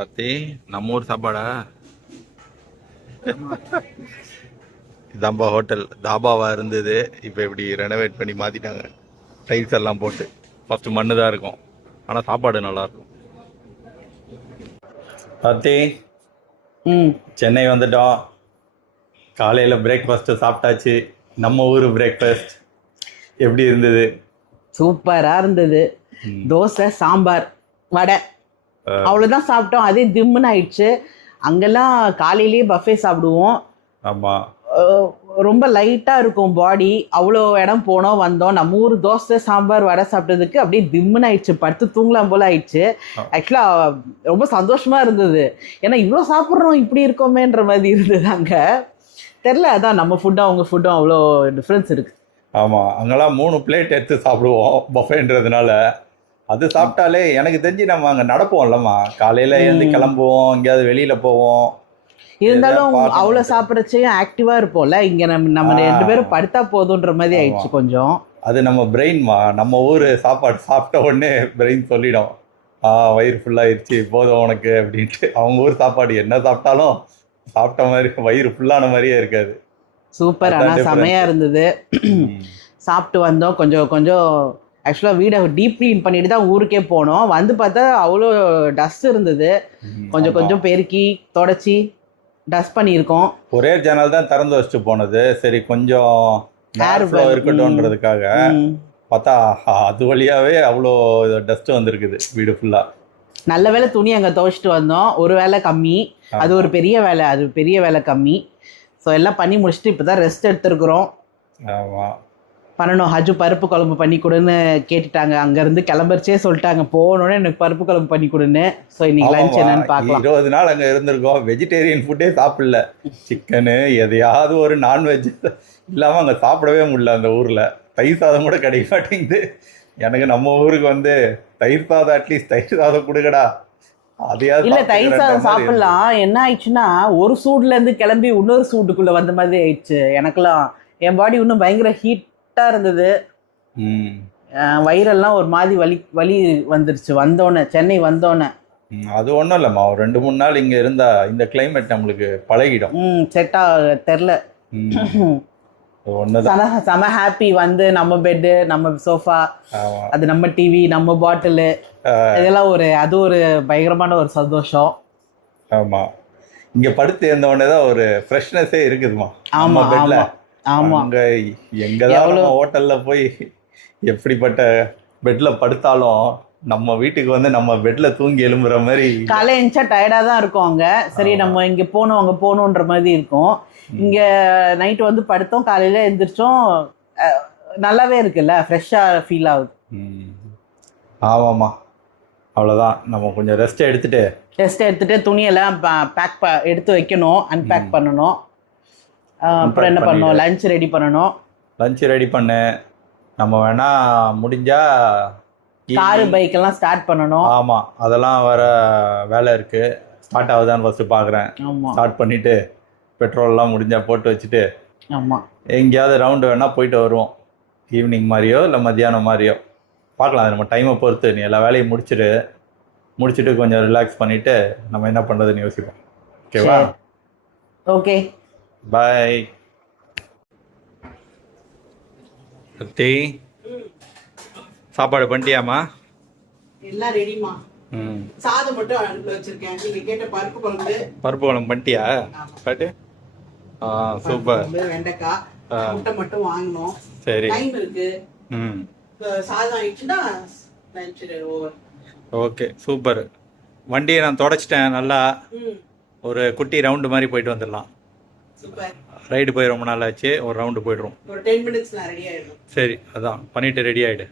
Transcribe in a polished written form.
அத்தி நம்ம ஊர் சாப்பாடா? இதாம்பா ஹோட்டல் தாபாவா இருந்தது, இப்போ இப்படி ரெனோவேட் பண்ணி மாத்திட்டாங்க. டைல்ஸ் எல்லாம் போட்டு. ஃபர்ஸ்ட் மண்ணு தான் இருக்கும், ஆனால் சாப்பாடு நல்லா இருக்கும். அத்தி சென்னை வந்துட்டோம். காலையில் பிரேக்ஃபாஸ்ட்டு சாப்பிட்டாச்சு. நம்ம ஊர் பிரேக்ஃபாஸ்ட் எப்படி இருந்தது? சூப்பரா இருந்தது. தோசை, சாம்பார், வடை, அவ்வளோதான் சாப்பிட்டோம். அதே திம்முன்னு ஆயிடுச்சு. அங்கெல்லாம் காலையிலேயே பஃபே சாப்பிடுவோம். ஆமாம், ரொம்ப லைட்டாக இருக்கும் பாடி. அவ்வளோ இடம் போனோம் வந்தோம். நம்ம ஊர் தோசை, சாம்பார், வடை சாப்பிட்டதுக்கு அப்படியே திம்முன்னு ஆயிடுச்சு. படுத்து தூங்கலாம் போல ஆயிடுச்சு. ஆக்சுவலாக ரொம்ப சந்தோஷமா இருந்தது. ஏன்னா இவ்வளோ சாப்பிட்றோம், இப்படி இருக்கோமேன்ற மாதிரி இருந்தது. அங்கே தெரில, அதான் நம்ம ஃபுட்டும் அவங்க ஃபுட்டும் அவ்வளோ டிஃப்ரென்ஸ் இருக்குது. ஆமாம், அங்கெல்லாம் 3 பிளேட் எடுத்து சாப்பிடுவோம் பஃபேன்றதுனால. அது சாப்பிட்டாலே எனக்கு தெரிஞ்சு நம்ம அங்கே நடப்போம் இல்லைம்மா, காலையில் எழுந்து கிளம்புவோம், எங்கேயாவது வெளியில் போவோம். இருந்தாலும் அவ்வளோ சாப்பிட்றச்சையும் ஆக்டிவாக இருப்போம்ல. இங்கே நம்ம 2 பேரும் படுத்தா போதுன்ற மாதிரி ஆயிடுச்சு கொஞ்சம். அது நம்ம பிரெயின்மா, நம்ம ஊர் சாப்பாடு சாப்பிட்ட உடனே பிரெயின் சொல்லிடும், வயிறு ஃபுல்லாகிடுச்சு போதும் உனக்கு அப்படின்ட்டு. அவங்க ஊர் சாப்பாடு என்ன சாப்பிட்டாலும் சாப்பிட்ட மாதிரி வயிறு ஃபுல்லான மாதிரியே இருக்காது. சூப்பர், ஆனால் செமையாக இருந்தது. சாப்பிட்டு வந்தோம். கொஞ்சம் ஆக்சுவலாக வீடை டீப் க்ளீன் பண்ணிட்டு தான் ஊருக்கே போனோம். வந்து பார்த்தா அவ்வளோ டஸ்ட் இருந்தது. கொஞ்சம் பெருக்கி தொடச்சி டஸ்ட் பண்ணியிருக்கோம். ஒரே ஜன்னல் தான் திறந்து வச்சுட்டு போனது. சரி கொஞ்சம் ஏர் ஃப்ளோ இருக்கட்டும்ன்றதுக்காக பார்த்தா அது வழியாகவே அவ்வளோ டஸ்ட்டு வந்திருக்குது வீடு ஃபுல்லாக. நல்ல வேலை துணி அங்கே துவைச்சிட்டு வந்தோம். ஒரு வேலை கம்மி, அது ஒரு பெரிய வேலை. அது பெரிய வேலை கம்மி. ஸோ எல்லாம் பண்ணி முடிச்சுட்டு இப்போ தான் ரெஸ்ட் எடுத்துருக்குறோம். ஆமாம், பண்ணணும். ஹஜு பருப்பு குழம்பு பண்ணி கொடுன்னு கேட்டுட்டாங்க. அங்கேருந்து கிளம்பரிச்சே சொல்லிட்டாங்க, போகணுன்னு எனக்கு பருப்பு குழம்பு பண்ணி கொடுன்னு. ஸோ இன்னைக்கு லஞ்ச் என்னன்னு பார்க்கலாம். 20 நாள் அங்கே இருந்திருக்கோம், வெஜிடேரியன் ஃபுட்டே சாப்பிடல. சிக்கனு எதையாவது ஒரு நான்வெஜ் இல்லாமல் அங்கே சாப்பிடவே முடியல. அந்த ஊரில் தயிர் சாதம் கூட கிடைக்க மாட்டேங்குது. எனக்கு நம்ம ஊருக்கு வந்து தயிர் சாதம், அட்லீஸ்ட் தயிர் சாதம் கொடுக்கடா. அதையாவது இல்லை, தயிர் சாதம் சாப்பிடலாம். என்ன ஆயிடுச்சுன்னா ஒரு சூட்லேருந்து கிளம்பி இன்னொரு சூட்டுக்குள்ளே வந்த மாதிரி ஆயிடுச்சு. எனக்கெல்லாம் என் பாடி இன்னும் பயங்கர ஹீட்டாக இருந்தது. வயிறெல்லாம் ஒரு மாதிரி வலி வந்துருச்சு வந்தோன்னே, சென்னை வந்தோன்னே. அது ஒன்றும் இல்லைம்மா, ஒரு 2-3 நாள் இங்கே இருந்தால் இந்த கிளைமேட் நம்மளுக்கு பழகிடும். செட்டாக தெரில. செம ஹாப்பி. வந்து நம்ம பெட்டு, நம்ம சோஃபா, அது நம்ம டிவி, நம்ம பாட்டிலு, இதெல்லாம் அது ஒரு பயங்கரமான ஒரு சந்தோஷம். ஆமாம், இங்கே படுத்து இருந்த உடனே தான் ஒரு ஃப்ரெஷ்னஸே இருக்குதுமா. ஆமாம் பெட்ல. ஆமாம், அங்கே எங்கேதான் நம்ம ஹோட்டலில் போய் எப்படிப்பட்ட பெட்டில் படுத்தாலும் நம்ம வீட்டுக்கு வந்து நம்ம பெட்டில் தூங்கி எழும்புற மாதிரி. காலை எழுந்தா டயர்டாக தான் இருக்கும் அங்கே. சரி நம்ம இங்கே போகணும் அங்கே போகணுன்ற மாதிரி இருக்கும். இங்கே நைட்டு வந்து படுத்தோம், காலையில் எழுந்திரிச்சோம், நல்லாவே இருக்குல்ல, ஃப்ரெஷ்ஷாக ஃபீல் ஆகுது. ஆமாம்மா, அவ்வளோதான். நம்ம கொஞ்சம் ரெஸ்ட் எடுத்துகிட்டு துணியெல்லாம் எடுத்து வைக்கணும், அன்பேக் பண்ணணும். அப்புறம் என்ன பண்ணணும், லஞ்ச் ரெடி பண்ணணும். லஞ்ச் ரெடி பண்ணு. நம்ம வேணால் முடிஞ்சால் காரு பைக்கெல்லாம் ஸ்டார்ட் பண்ணணும். ஆமாம், அதெல்லாம் வேறு வேலை இருக்குது. ஸ்டார்ட் ஆகுதான்னு ஃபஸ்ட்டு பார்க்குறேன். ஸ்டார்ட் பண்ணிவிட்டு பெட்ரோல்லாம் முடிஞ்சால் போட்டு வச்சுட்டு ஆமாம் எங்கேயாவது ரவுண்டு வேணால் போயிட்டு வருவோம். ஈவினிங் மாதிரியோ இல்லை மத்தியானம் மாதிரியோ பார்க்கலாம். அது நம்ம டைமை பொறுத்து. நீ எல்லா வேலையும் முடிச்சுட்டு கொஞ்சம் ரிலாக்ஸ் பண்ணிவிட்டு நம்ம என்ன பண்ணுறதுன்னு யோசிப்போம். ஓகேவா? ஓகே, பாய். அத்தி, சாப்பாடு பண்ணிட்டியாம்மா? எல்லாம் ரெடிமா. சாதம் மட்டும் அடுப்புல வச்சிருக்கேன். நீங்க கேட்ட பருப்பு குழம்பு பண்ணிட்டியா? காட்டு. சூப்பர். வெண்டைக்காய் முட்டை மட்டும் வாங்கணும். சரி, டைம் இருக்கு. சாதம் ஆயிடுச்சுன்னா லஞ்ச் ஓவர். Okay, super. வண்டியை நான் தொடச்சிட்டேன் நல்லா. ஒரு குட்டி ரவுண்டு மாதிரி போயிட்டு வந்துடலாம். ரைடு போய் ரொம்ப நாள் ஆச்சு. ஒரு ரவுண்டு போய்டுறோம். ஒரு 10 minutes ரெடி ஆயிடும். சரி, அதான் பண்ணிட்டு ரெடி ஆயிடு.